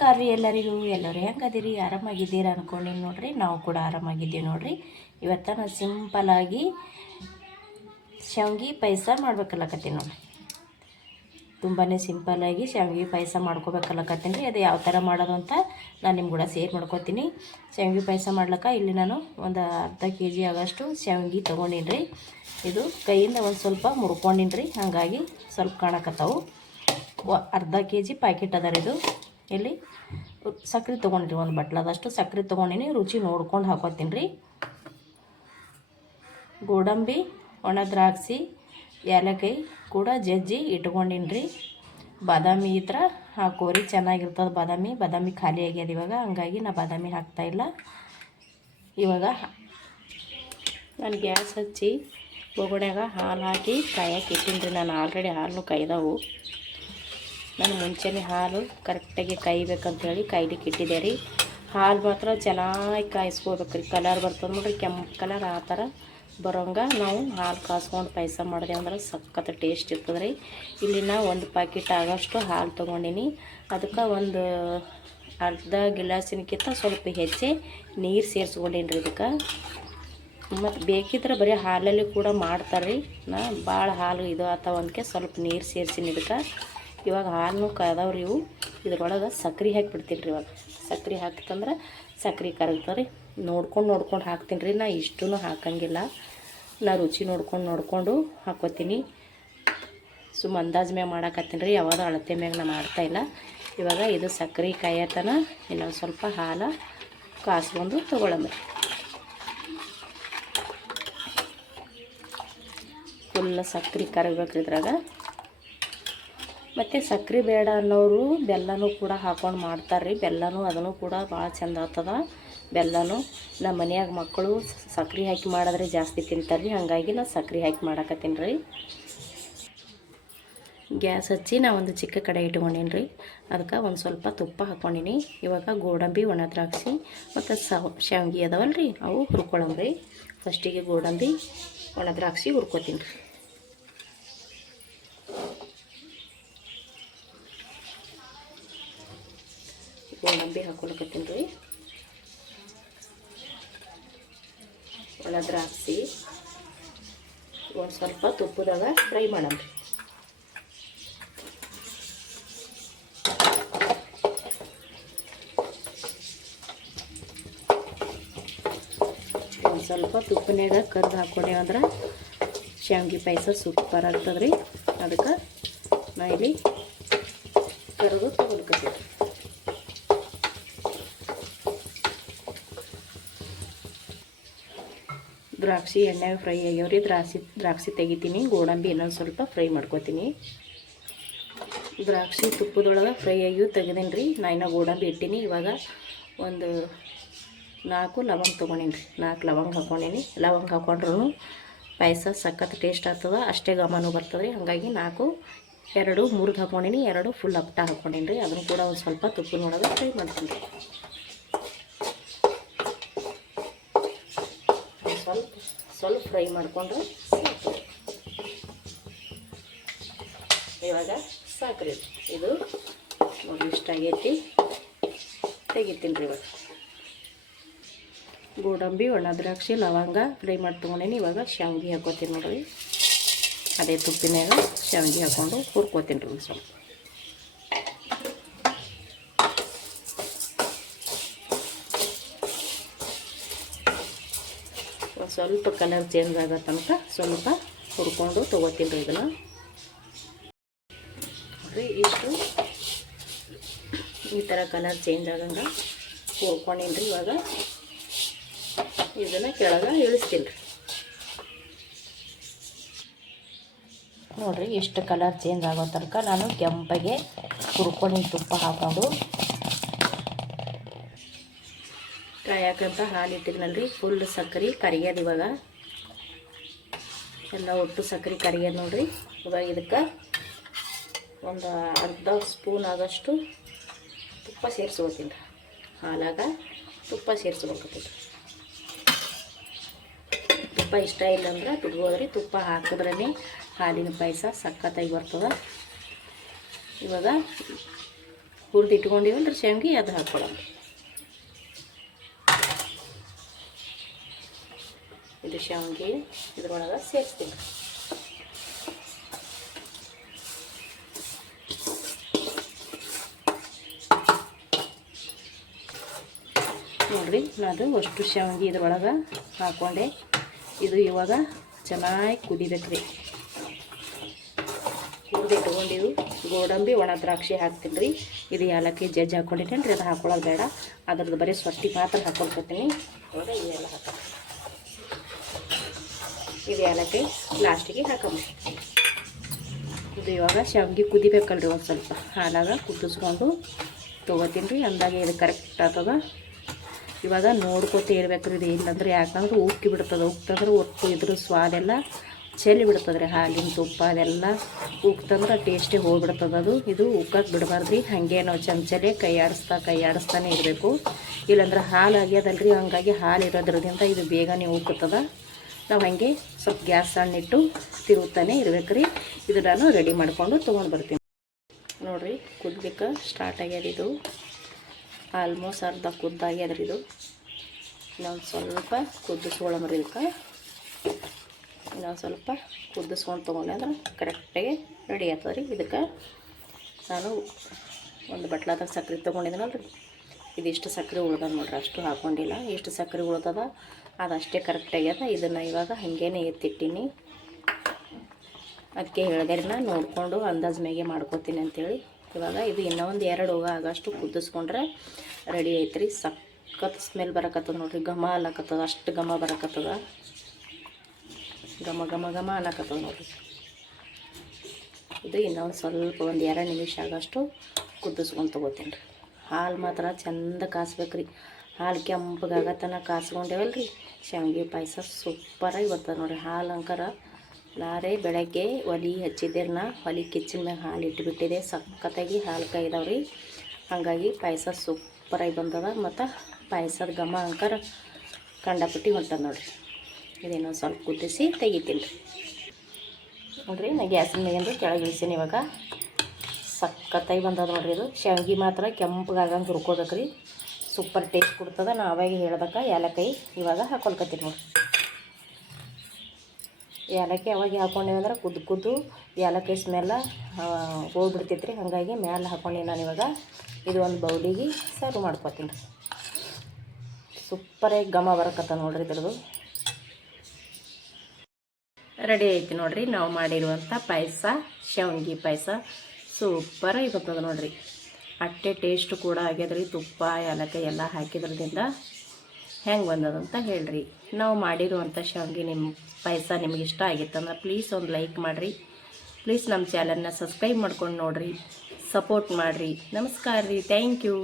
ನಮಸ್ಕಾರ ರೀ ಎಲ್ಲರಿಗೂ. ಎಲ್ಲರೂ ಹೆಂಗದಿರಿ? ಆರಾಮಾಗಿದ್ದೀರ ಅಂದ್ಕೊಂಡಿನಿ ನೋಡ್ರಿ. ನಾವು ಕೂಡ ಆರಾಮಾಗಿದ್ದೀವಿ ನೋಡ್ರಿ. ಇವತ್ತು ನಾನು ಸಿಂಪಲಾಗಿ ಶಾವ್ಗಿ ಪಾಯಸ ಮಾಡ್ಬೇಕಲ್ಲಕತ್ತೀನಿ ನೋಡಿ ತುಂಬಾ ಸಿಂಪಲ್ಲಾಗಿ ಶಾವ್ಗಿ ಪಾಯಸ ಮಾಡ್ಕೋಬೇಕಲ್ಲಕತ್ತೀನಿ ರೀ. ಅದು ಯಾವ ಥರ ಮಾಡೋದು ಅಂತ ನಾನು ನಿಮ್ಮ ಕೂಡ ಸೇರ್ ಮಾಡ್ಕೋತೀನಿ. ಶಾವ್ಗೆ ಪಾಯಸ ಮಾಡ್ಲಿಕ್ಕೆ ಇಲ್ಲಿ ನಾನು ಒಂದು ಅರ್ಧ ಕೆ ಜಿ ಆಗೋಷ್ಟು ಶಾವ್ಗಿ ತೊಗೊಂಡಿನಿ ರೀ. ಇದು ಕೈಯಿಂದ ಒಂದು ಸ್ವಲ್ಪ ಮುರ್ಕೊಂಡಿನಿ ರೀ. ಹಾಗಾಗಿ ಸ್ವಲ್ಪ ಕಾಣಕತ್ತಾವು. ಅರ್ಧ ಕೆ ಜಿ ಪ್ಯಾಕೆಟ್ ಅದ ಇದು. ಇಲ್ಲಿ ಸಕ್ಕರೆ ತೊಗೊಂಡಿರಿ ಒಂದು ಬಟ್ಲದಷ್ಟು ಸಕ್ಕರೆ ತೊಗೊಂಡಿನಿ, ರುಚಿ ನೋಡ್ಕೊಂಡು ಹಾಕೋತೀನಿ ರೀ ಗೋಡಂಬಿ, ಒಣ ದ್ರಾಕ್ಷಿ ಕೂಡ ಜಜ್ಜಿ ಇಟ್ಕೊಂಡಿನಿ ರೀ ಬಾದಾಮಿ ಇದ್ರ ಹಾಕೋರಿ ಚೆನ್ನಾಗಿರ್ತದೆ ಬಾದಾಮಿ. ಬಾದಾಮಿ ಖಾಲಿ ಆಗ್ಯದ ಇವಾಗ, ಹಂಗಾಗಿ ನಾ ಬಾದಾಮಿ ಹಾಕ್ತಾಯಿಲ್ಲ ಇವಾಗ ನಾನು ಗ್ಯಾಸ್ ಹಚ್ಚಿ ಒಗ್ಗಡ್ಯಾಗ ಹಾಲು ಹಾಕಿ ಕಾಯಕ್ಕೆ ಇಟ್ಟಿನಿ ರೀ ನಾನು ಆಲ್ರೆಡಿ ಹಾಲು ಕಾಯ್ದಾವು. ನಾನು ಮುಂಚೆನೇ ಹಾಲು ಕರೆಕ್ಟಾಗಿ ಕಾಯ್ಬೇಕಂತೇಳಿ ಕಾಯ್ಲಿಕ್ಕೆ ಇಟ್ಟಿದ್ದೆ ರೀ. ಹಾಲು ಮಾತ್ರ ಚೆನ್ನಾಗಿ ಕಾಯಿಸ್ಕೋಬೇಕು ರೀ. ಕಲರ್ ಬರ್ತದೆ ನೋಡ್ರಿ, ಕೆಂಪು ಕಲರ್ ಆ ಥರ ಬರೋಂಗ ನಾವು ಹಾಲು ಕಾಸ್ಕೊಂಡು ಪಾಯಸ ಮಾಡಿದೆ ಅಂದ್ರೆ ಸಖತ್ ಟೇಸ್ಟ್ ಇರ್ತದೆ ರೀ. ಇಲ್ಲಿ ನಾ ಒಂದು ಪ್ಯಾಕೆಟ್ ಆಗೋಷ್ಟು ಹಾಲು ತೊಗೊಂಡಿನಿ. ಅದಕ್ಕೆ ಒಂದು ಅರ್ಧ ಗಿಲಾಸಿನಕ್ಕಿಂತ ಸ್ವಲ್ಪ ಹೆಚ್ಚೆ ನೀರು ಸೇರಿಸ್ಕೊಂಡೀನಿ ರೀ ಇದಕ್ಕೆ. ಮತ್ತು ಬೇಕಿದ್ರೆ ಬರೀ ಹಾಲಲ್ಲಿ ಕೂಡ ಮಾಡ್ತಾರೆ ರೀ ನಾ ಭಾಳ ಹಾಲು ಇದು ಅಥವಾ ಒಂದಕ್ಕೆ ಸ್ವಲ್ಪ ನೀರು ಸೇರಿಸಿನಿ ಇದಕ್ಕೆ. ಇವಾಗ ಹಾಲು ಕಾದವ್ರಿ ಇವು. ಇದ್ರೊಳಗೆ ಸಕ್ರೆ ಹಾಕಿಬಿಡ್ತೀನಿ ರೀ ಇವಾಗ. ಸಕ್ರೆ ಹಾಕ್ತಂದ್ರೆ ಸಕ್ರೆ ರೀ. ನೋಡ್ಕೊಂಡು ನೋಡ್ಕೊಂಡು ಹಾಕ್ತೀನಿ ರೀ ನಾ ಇಷ್ಟೂ ಹಾಕಂಗಿಲ್ಲ. ನಾ ರುಚಿ ನೋಡ್ಕೊಂಡು ನೋಡಿಕೊಂಡು ಹಾಕೋತೀನಿ. ಸುಮ್ಮ ಅಂದಾಜ್ ಮ್ಯಾಗ ಮಾಡಾಕತ್ತೀನಿ ರೀ. ಯಾವಾಗ ಅಳತೆ ಮ್ಯಾಗ ನಾ ಮಾಡ್ತಾಯಿಲ್ಲ ಇವಾಗ ಇದು ಸಕ್ರೆ ಕಾಯತನ ಇನ್ನೊಂದು ಸ್ವಲ್ಪ ಹಾಲು ಕಾಸ್ಕೊಂಡು ತೊಗೊಳಂಬ್ರಿ ಫುಲ್ ಸಕ್ರೆ ಕರಗಬೇಕು ಇದ್ರಾಗ. ಮತ್ತು ಸಕ್ರೆ ಬೇಡ ಅನ್ನೋರು ಬೆಲ್ಲನೂ ಕೂಡ ಹಾಕೊಂಡು ಮಾಡ್ತಾರೆ ರೀ ಬೆಲ್ಲನೂ ಅದನ್ನು ಕೂಡ ಭಾಳ ಚಂದ ಆಗ್ತದ. ಬೆಲ್ಲನೂ ನಮ್ಮ ಮನೆಯಾಗ ಮಕ್ಕಳು ಸಕ್ರೆ ಹಾಕಿ ಮಾಡಿದ್ರೆ ಜಾಸ್ತಿ ತಿಂತಾರೆ ರೀ ಹಾಗಾಗಿ ನಾನು ಸಕ್ರೆ ಹಾಕಿ ಮಾಡಾಕತ್ತೀನಿ ರೀ ಗ್ಯಾಸ್ ಹಚ್ಚಿ ನಾ ಒಂದು ಚಿಕ್ಕ ಕಡೆ ಇಟ್ಕೊಂಡೀನಿ ರೀ ಅದಕ್ಕೆ ಒಂದು ಸ್ವಲ್ಪ ತುಪ್ಪ ಹಾಕ್ಕೊಂಡೀನಿ ಇವಾಗ ಗೋಡಂಬಿ, ಒಣ ದ್ರಾಕ್ಷಿ ಮತ್ತು ಶಾವಿಗೆ ಅದಾವಲ್ಲ ರೀ ಅವು ರೀ ಫಸ್ಟಿಗೆ ಗೋಡಂಬಿ, ಒಣ ದ್ರಾಕ್ಷಿ ಹುರ್ಕೊತೀನಿ ರೀ ಗೋಡಂಬಿ ಹಾಕೊಳಕತ್ತೀನಿ ರೀ ಒಳ ದ್ರಾಕ್ಷಿ ಒಂದು ಸ್ವಲ್ಪ ತುಪ್ಪದಾಗ ಫ್ರೈ ಮಾಡೋಣ ಒಂದು ಸ್ವಲ್ಪ ತುಪ್ಪನ್ಯಾಗ ಕರ್ದು ಹಾಕೊಂಡೇವು ಅಂದ್ರೆ ಶಾವ್ಗೆ ಪಾಯಸ ಸೂಪರ್ ಆಗ್ತದೆ ರೀ ಅದಕ್ಕೆ ನಾ ಇಲ್ಲಿ ಕರೆದು ತೊಗೊಳ್ಕತ್ತೀನಿ ದ್ರಾಕ್ಷಿ ಎಣ್ಣೆ ಫ್ರೈ ಆಗ್ಯಾವ್ರಿ. ದ್ರಾಕ್ಷಿ ದ್ರಾಕ್ಷಿ ತೆಗಿತೀನಿ. ಗೋಡಂಬಿ ಇನ್ನೊಂದು ಸ್ವಲ್ಪ ಫ್ರೈ ಮಾಡ್ಕೊತೀನಿ. ದ್ರಾಕ್ಷಿ ತುಪ್ಪದೊಳಗೆ ಫ್ರೈ ಆಗಿಯೂ ತೆಗೆದೀನಿ ರೀ ನಾ ಇನ್ನೂ ಗೋಡಂಬಿ ಇಟ್ಟೀನಿ. ಇವಾಗ ಒಂದು ನಾಲ್ಕು ಲವಂಗ ತೊಗೊಂಡೀನಿ ರೀ ನಾಲ್ಕು ಲವಂಗ ಹಾಕ್ಕೊಂಡೀನಿ ಲವಂಗ ಹಾಕ್ಕೊಂಡ್ರೂ ಪಾಯಸ ಸಖತ್ ಟೇಸ್ಟ್ ಆಗ್ತದೆ. ಅಷ್ಟೇ ಘಮನೂ ಬರ್ತದೆ ರೀ ಹಾಗಾಗಿ ನಾಲ್ಕು, ಎರಡು ಮೂರು ಹಾಕ್ಕೊಂಡೀನಿ ಎರಡು ಫುಲ್ ಅಪ್ಟ ಹಾಕ್ಕೊಂಡೀನಿ ರೀ ಅದನ್ನು ಕೂಡ ಒಂದು ಸ್ವಲ್ಪ ತುಪ್ಪದೊಳಗೆ ಫ್ರೈ ಮಾಡ್ತೀನಿ. ರೀ ಸ್ವಲ್ಪ ಸ್ವಲ್ಪ ಫ್ರೈ ಮಾಡಿಕೊಂಡ್ರೆ ಸಾಕು ಇವಾಗ ಸಾಕ್ರಿ. ಇದು ನೋಡಿ ಇಷ್ಟ ಆಗೈತಿ. ತೆಗಿತೀನಿ ರೀ ಇವಾಗ. ಗೋಡಂಬಿ, ಒಣ ದ್ರಾಕ್ಷಿ, ಲವಂಗ ಫ್ರೈ ಮಾಡಿ ತೊಗೊಂಡೇನಿ. ಇವಾಗ ಶಾವ್ಗೆ ಹಾಕೋತೀನಿ ನೋಡ್ರಿ. ಅದೇ ತುಪ್ಪಿನಾಗ ಶಾವಿಗೆ ಹಾಕ್ಕೊಂಡು ಹುರ್ಕೋತೀನಿ ರೀ ಸ್ವಲ್ಪ. ಸ್ವಲ್ಪ ಕಲರ್ ಚೇಂಜ್ ಆಗೋ ತನಕ ಸ್ವಲ್ಪ ಹುರ್ಕೊಂಡು ತೊಗೋತೀನಿ ರೀ ಇದನ್ನು. ರೀ ಇಷ್ಟು ಈ ಥರ ಕಲರ್ ಚೇಂಜ್ ಆಗಂಗೆ ಹುರ್ಕೊಂಡಿನಿ ರೀ ಇವಾಗ. ಇದನ್ನು ಕೆಳಗೆ ಇಳಿಸ್ತೀನಿ ರೀ. ನೋಡಿರಿ, ಎಷ್ಟು ಕಲರ್ ಚೇಂಜ್ ಆಗೋ ತನಕ ನಾನು ಕೆಂಪಗೆ ಹುರ್ಕೊಂಡಿನ ತುಪ್ಪ ಹಾಕ್ಕೊಂಡು ಕಾಯಕಂತ ಹಾಲು ಇಟ್ಟಿದ್ನಲ್ರಿ ಫುಲ್ ಸಕ್ಕರೆ ಕರಿಗ್ಯದ ಇವಾಗ. ಎಲ್ಲ ಒಟ್ಟು ಸಕ್ಕರೆ ಕರಿಗ್ಯದ ನೋಡ್ರಿ. ಇವಾಗ ಇದಕ್ಕೆ ಒಂದು ಅರ್ಧ ಸ್ಪೂನ್ ಆಗೋಷ್ಟು ತುಪ್ಪ ಸೇರಿಸ್ಕೊತೀನಿ ಹಾಲಾಗ ತುಪ್ಪ ಸೇರಿಸ್ಕೊಳ್ತೀನಿ ತುಪ್ಪ ಇಷ್ಟ ಇಲ್ಲಂದ್ರೆ ತುಡ್ಬೋದ್ರಿ ತುಪ್ಪ ಹಾಕಿದ್ರೇ ಹಾಲಿನ ಪಾಯಸ ಸಖತ್ತಾಗಿ ಬರ್ತದೆ. ಇವಾಗ ಹುರಿದು ಇಟ್ಕೊಂಡಿವಲ್ರಿ ಶಾವ್ಗೆ ಅದು ಹಾಕ್ಕೊಳ್ಳೋಣ ಇದು ಶಾವಿಗೆ ಇದ್ರೊಳಗೆ ಸೇರಿಸ್ತೀನಿ. ನೋಡ್ರಿ, ನಾನು ಅಷ್ಟು ಶಾವಿಗೆ ಇದ್ರೊಳಗೆ ಹಾಕ್ಕೊಂಡೆ ಇದು ಇವಾಗ ಚೆನ್ನಾಗಿ ಕುದಿಬೇಕ್ರಿ. ಹುರಿದು ತೊಗೊಂಡಿದ್ದು ಗೋಡಂಬಿ ಒಣ ದ್ರಾಕ್ಷಿ ಹಾಕ್ತೀನಿ ರೀ ಇದು ಏಲಕ್ಕಿ ಜಜ್ಜಿ ಹಾಕ್ಕೊಂಡಿದ್ದೇನೆ ರೀ ಅದು ಹಾಕೊಳ್ಳೋದು ಬೇಡ. ಅದ್ರದ್ದು ಬರೀ ಸೊಟ್ಟಿ ಮಾತ್ರ ಹಾಕ್ಕೊಳ್ಕೊತೀನಿ ಇವಾಗ ಇವೆಲ್ಲ ಹಾಕ. ಇದು ಏಲಕ್ಕಿ ಲಾಸ್ಟಿಗೆ ಹಾಕಮ್ಮ ಇದು ಇವಾಗ ಶಾವ್ಗೆ ಕುದಿಬೇಕಲ್ರಿ ಒಂದು ಸ್ವಲ್ಪ. ಹಾಲಾಗ ಕುದಿಸ್ಕೊಂಡು ತೊಗೋತೀನಿ ರೀ, ಅಂದಾಗ ಇದು ಕರೆಕ್ಟ್ ಆಗ್ತದ. ಇವಾಗ ನೋಡ್ಕೊತ ರೀ ಇದು ಇಲ್ಲಂದ್ರೆ ಯಾಕಂದ್ರೆ ಉಕ್ಕಿ ಬಿಡ್ತದೆ. ಉಕ್ತಂದ್ರೆ ಒಟ್ಟು ಇದ್ರ ಸ್ವಾದೆಲ್ಲ ಚೆಲ್ಲಿ ಬಿಡ್ತದೆ ರೀ ಹಾಲಿನ ತುಪ್ಪ ಅದೆಲ್ಲ ಉಕ್ತಂದ್ರೆ ಟೇಸ್ಟೇ ಹೋಗ್ಬಿಡ್ತದೆ ಅದು. ಇದು ಉಕ್ಕಕ್ಕೆ ಬಿಡಬಾರ್ದು ರೀ ಹಾಗೆ ನಾವು ಚಮಚಲೆ ಕೈ ಆಡಿಸ್ತಾ ಕೈ ಆಡಿಸ್ತಾನೆ ಇರಬೇಕು. ಇಲ್ಲಾಂದ್ರೆ ಹಾಲು ಆಗ್ಯದಲ್ರಿ ಹಂಗಾಗಿ ಹಾಲು ಇರೋದ್ರದಿಂದ ಇದು ಬೇಗನೆ ಉಕ್ಕುತ್ತದ. ನಾವು ಹಾಗೆ ಸ್ವಲ್ಪ ಗ್ಯಾಸ್ ಸಣ್ಣಿಟ್ಟು ತಿರುಗ್ತಾನೆ ಇರ್ಬೇಕು ರೀ. ಇದು ನಾನು ರೆಡಿ ಮಾಡಿಕೊಂಡು ತೊಗೊಂಡು ಬರ್ತೀನಿ. ನೋಡಿರಿ, ಕುದ್ಲಿಕ್ಕೆ ಸ್ಟಾರ್ಟ್ ಆಗ್ಯದ ಇದು. ಆಲ್ಮೋಸ್ಟ್ ಅರ್ಧ ಕುದ್ದಾಗ್ಯದ್ರಿ ಇದು. ಇನ್ನೊಂದು ಸ್ವಲ್ಪ ಕುದಿಸ್ಕೊಳ್ಳಮ್ರಿ ಇದಕ್ಕೆ. ಇನ್ನೊಂದು ಸ್ವಲ್ಪ ಕುದಿಸ್ಕೊಂಡು ತೊಗೊಂಡೆ ಅಂದ್ರೆ ಕರೆಕ್ಟಾಗಿ ರೆಡಿ ಆಗ್ತದೆ ರೀ ಇದಕ್ಕೆ. ನಾನು ಒಂದು ಬಟ್ಲಾದಾಗ ಸಕ್ಕರೆ ತೊಗೊಂಡಿದ್ದೀನಲ್ರಿ ಇದಿಷ್ಟು ಸಕ್ಕರೆ ಉಳ್ದದ ನೋಡ್ರಿ, ಅಷ್ಟು ಹಾಕೊಂಡಿಲ್ಲ. ಎಷ್ಟು ಸಕ್ಕರೆ ಉಳ್ದದ ಅದಷ್ಟೇ ಕರೆಕ್ಟಾಗ್ಯದ ಇದನ್ನು ಇವಾಗ ಹಾಗೇನೆ ಎತ್ತಿಟ್ಟೀನಿ. ಅದಕ್ಕೆ ಹೇಳಿದೆ ರೀ ನಾನು ನೋಡಿಕೊಂಡು ಅಂದಾಜು ಮೇಗೆ ಮಾಡ್ಕೋತೀನಿ ಅಂತೇಳಿ. ಇವಾಗ ಇದು ಇನ್ನೂ ಒಂದು ಎರಡು ಹೋಗ ಆಗಷ್ಟು ಕುದಿಸ್ಕೊಂಡ್ರೆ ರೆಡಿ ಐತ್ರಿ. ಸಖತ್ ಸ್ಮೆಲ್ ಬರಕತ್ತದ ನೋಡ್ರಿ, ಘಮ ಅಲ್ಲಕತ್ತದ ಅಷ್ಟು ಘಮ ಬರಕತ್ತದ. ಘಮ ಘಮ ಘಮ ಅನ್ನಕತ್ತದ ನೋಡ್ರಿ. ಇದು ಇನ್ನೊಂದು ಸ್ವಲ್ಪ ಒಂದು ಎರಡು ನಿಮಿಷ ಆಗಷ್ಟು ಕುದಿಸ್ಕೊಂಡು ತೊಗೋತೀನಿ ರೀ. ಹಾಲು ಮಾತ್ರ ಚಂದ ಕಾಸ್ಬೇಕ್ರಿ. ಹಾಲು ಕೆಂಪಗಾಗತ್ತನ ಕಾಸ್ಕೊಂಡೇವಲ್ಲ ರೀ ಶಾವಿಗೆ ಪಾಯಸ ಸೂಪರಾಗಿ ಬರ್ತದೆ ನೋಡ್ರಿ. ಹಾಲು ಅಂಕರ ನಾರೇ ಬೆಳಗ್ಗೆ ಒಲಿ ಹಚ್ಚಿದ್ದೆ ನಾ. ಒಲೆ ಕಿಚ್ಚಿನ ಮ್ಯಾಗ ಹಾಲು ಇಟ್ಬಿಟ್ಟಿದೆ. ಸಖತ್ತಾಗಿ ಹಾಲು ಕಾಯ್ದಾವ್ರಿ. ಹಾಗಾಗಿ ಪಾಯಸ ಸೂಪರಾಗಿ ಬಂದದ. ಮತ್ತು ಪಾಯಸದ ಘಮ ಅಂಕರ ಕಂಡಪಟ್ಟಿ ಹೊಂಟದ ನೋಡ್ರಿ. ಇದೇನೋ ಸ್ವಲ್ಪ ಕುದಿಸಿ ತೆಗಿತೀನಿ. ರೀ ನೋಡ್ರಿ, ನಾ ಗ್ಯಾಸಿನ ಮೇಲೆ ಕೆಳಗೆ ಇಳಿಸೀನಿ ಇವಾಗ. ಸಖತ್ತಾಗಿ ಬಂದದ ನೋಡ್ರಿ ಇದು. ಶಾವಿಗೆ ಮಾತ್ರ ಕೆಂಪಗಾಗಂಗೆ ಹುರ್ಕೋಬೇಕು ರೀ. ಸೂಪರ್ ಟೇಸ್ಟ್ ಕೊಡ್ತದ. ನಾ ಅವಾಗ ಹೇಳ್ದಕ್ಕೆ ಏಲಕ್ಕಾಯಿ ಇವಾಗ ಹಾಕೊಳ್ಕತ್ತೀನಿ ನೋಡ್ರಿ. ಏಲಕ್ಕಿ ಅವಾಗ ಹಾಕೊಂಡೆ ಅಂದ್ರೆ ಕುದ್ದು ಕುದ್ದು ಏಲಕ್ಕಿ ಸ್ಮೆಲ್ಲ ಹೋಗ್ಬಿಡ್ತೈತೆ ರೀ. ಹಾಗಾಗಿ ಮ್ಯಾಲೆ ಹಾಕೊಂಡೆ ನಾನು ಇವಾಗ. ಇದು ಒಂದು ಬೌಲಿಗೆ ಸರ್ವ್ ಮಾಡ್ಕೊತೀನಿ ರೀ. ಸೂಪರಾಗಿ ಘಮ ಬರಕತ್ತ ನೋಡ್ರಿ ಇದ್ರದ್ದು ರೆಡಿ ಐತಿ ನೋಡ್ರಿ. ನಾವು ಮಾಡಿರುವಂಥ ಪಾಯಸ, ಶಾವ್ಗೆ ಪಾಯಸ. ಸೂಪರಾಗಿ ಬರ್ತದೆ ನೋಡ್ರಿ. ಅಟ್ಟೆ ಟೇಸ್ಟ್ ಕೂಡ ಆಗ್ಯದ್ರಿ ತುಪ್ಪ, ಏಲಕ್ಕಿ ಎಲ್ಲ ಹಾಕಿದ್ರದಿಂದ ಹೆಂಗೆ ಬಂದದಂತ ಹೇಳ್ರಿ. ನಾವು ಮಾಡಿರುವಂಥ ಶಾವಿಗೆ ನಿಮ್ಮ ಪಾಯಸ ನಿಮ್ಗೆ ಇಷ್ಟ ಆಗಿತ್ತಂದ್ರೆ ಪ್ಲೀಸ್ ಒಂದು ಲೈಕ್ ಮಾಡಿರಿ. ಪ್ಲೀಸ್ ನಮ್ಮ ಚಾನಲ್ನ ಸಬ್ಸ್ಕ್ರೈಬ್ ಮಾಡ್ಕೊಂಡು ನೋಡಿರಿ. ಸಪೋರ್ಟ್ ಮಾಡಿರಿ. ನಮಸ್ಕಾರ ರೀ. Thank you